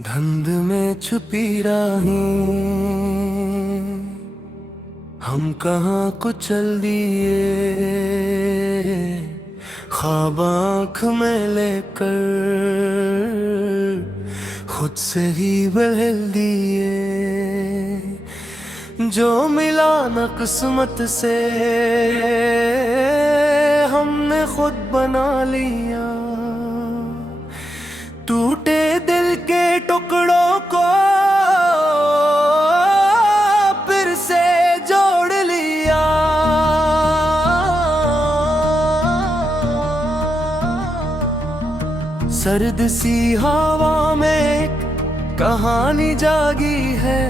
धुंध में छुपी राहें हम कहाँ को चल दिए, ख्वाब आँख में लेकर खुद से ही बदल दिए। जो मिला न किस्मत से हमने खुद बना लिया, टूटे दिल के टुकड़ों को फिर से जोड़ लिया। सर्द सी हवा में कहानी जागी है,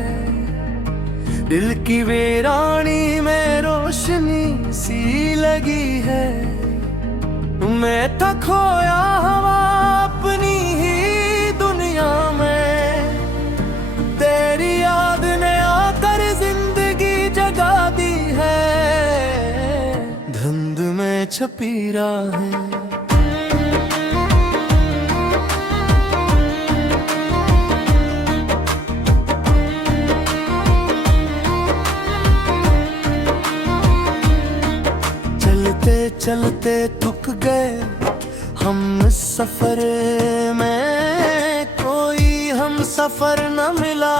दिल की वीरानी में रोशनी सी लगी है। मैं था खोया हवा अपनी ही दुनिया में, तेरी याद ने आकर जिंदगी जगा दी है। धुंध में छुपी राहें चलते थक गए हम इस सफर में, कोई हम सफर न मिला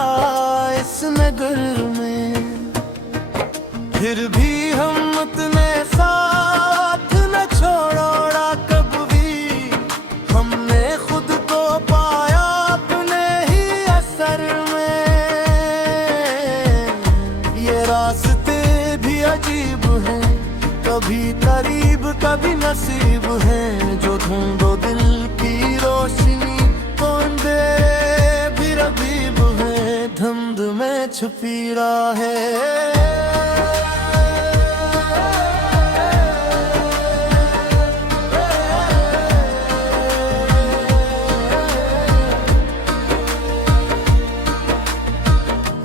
इस नगर में। फिर भी हम अपने साथ न छोड़ा कब भी, हमने खुद को पाया अपने ही असर में। ये रास्ते भी अजीब हैं, कभी करीब कभी नसीब है। जो ढूंढो दिल की रोशनी तो अंधेरे भी रबीब है। धुंध में छुपी राहें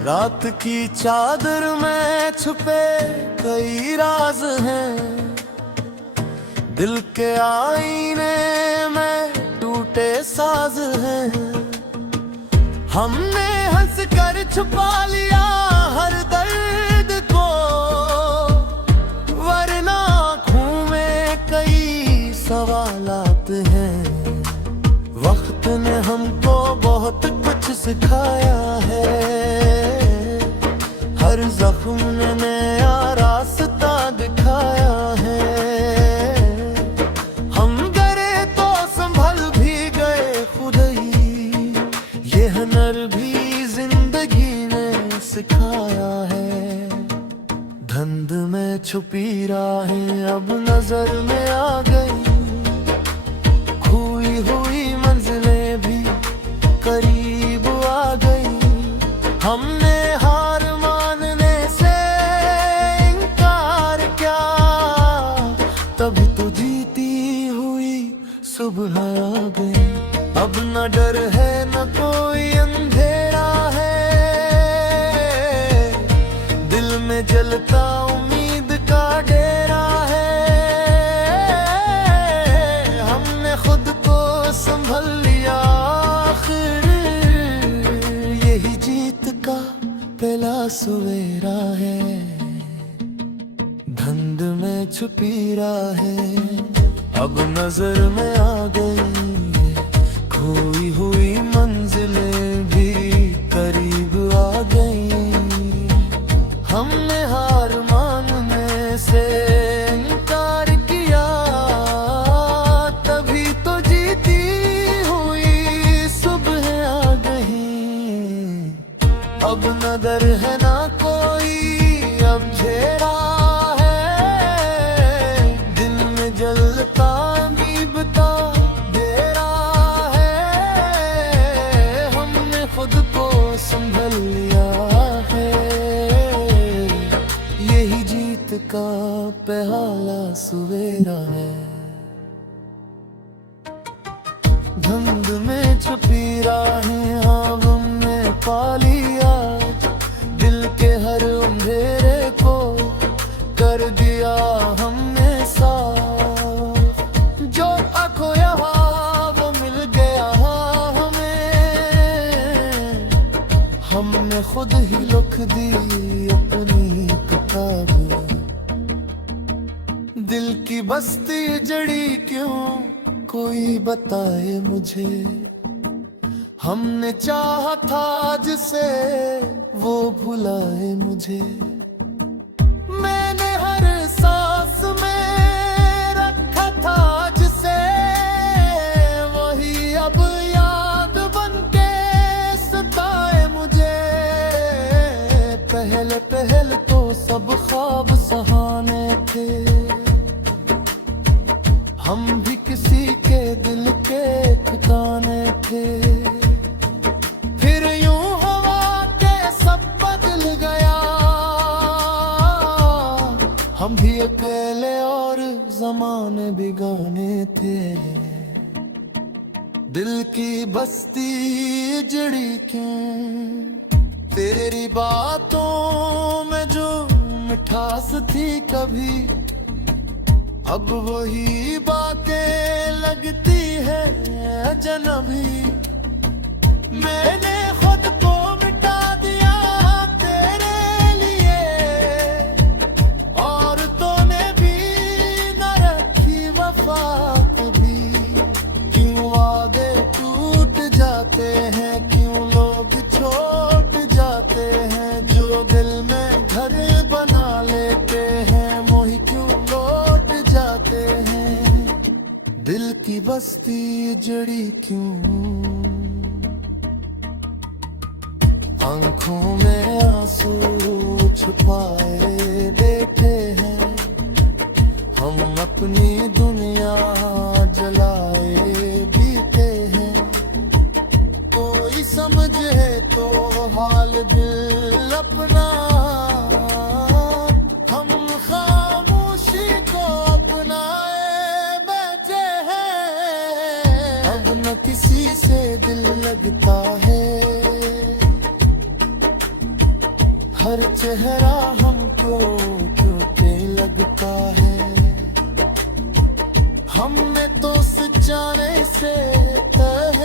रात की चादर में छुपे कई राज हैं, दिल के आईने में टूटे साज हैं। हमने हंस कर छुपा लिया हर दर्द को, वरना आँखों में कई सवालात हैं। वक्त ने हमको बहुत कुछ सिखाया है, हर जख्म ने नया रास्ता दिखाया है। हम डरे तो संभल भी गए खुद ही, ये हुनर भी जिंदगी ने सिखाया है। धुंध में छुपी राहें अब नजर में आ गई, खोई हुई मंजिलें भी करीब आ गई। हमने हार मानने से इनकार क्या, तभी तो जीती हुई सुबह आ गई। अब न डर है न कोई अंधेरा है, दिल में जलता उम्मीद का डेरा है। हमने खुद को संभल लिया आखिर, यही जीत का पहला सवेरा है। धुंध में छुपी राहें अब नजर में आ गई, खोई हुई मंजिलें भी करीब आ गई। हमने हार मानने से इनकार किया, तभी तो जीती हुई सुबह आ गई। अब न डर है ना कोई अब घेरा है, दिल में जलता बीबता डेरा है। हमने खुद को संभल लिया है, यही जीत का पहला सवेरा है। धुंध में छुपी राहें अब हमने पा लिया, दिल के हर अंधेरे को कर दिया हमने साफ। जो खोया वो मिल गया हमें, खुद ही लिख दी अपनी किताब। दिल की बस्ती जड़ी क्यों कोई बताए मुझे, हमने चाहा था जिसे वो भुलाए मुझे। मैंने हर सांस में रखा था जिसे, वही अब याद बनके सताए मुझे। पहले पहले तो सब ख्वाब सहाने थे, हम भी किसी के दिल के ठिकाने थे। फिर यूं हवा के सब बदल गया, हम भी अकेले और ज़माने बिगाने थे। दिल की बस्ती जड़ी क्यों, तेरी बातों में जो मिठास थी कभी, अब वही बातें लगती है अजनबी। मैंने खुद को मिटा दिया तेरे लिए, और तूने भी न रखी वफा कभी। क्यों वादे टूट जाते हैं, क्यों लोग छोड़ जाते हैं, जो दिल में घर बना लेते हैं मोही क्यों लौट जाते हैं। दिल की बस्ती जड़ी क्यों, आंखों में आंसू छुपाए देते हैं, हम अपनी दुनिया जलाए बीते हैं। कोई समझे तो हाल दिल अपना, हम खामोशी को अपनाए बैठे हैं। अब न किसी से दिल लगता है, हर चेहरा हमको टूटे लगता है। हमने तो सच्चाने से तय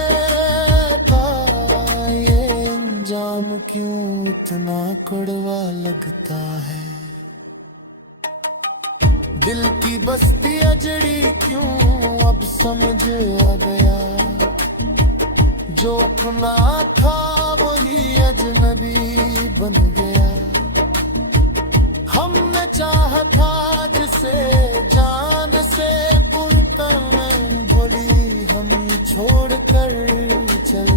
था, ये अंजाम क्यों इतना कड़वा लगता है। दिल की बस्ती अजड़ी क्यों अब समझ आ गया, जो अपना था वही अजनबी बन गया। हमने चाहा था जिसे जान से पुरतन बोली, हम छोड़ कर चल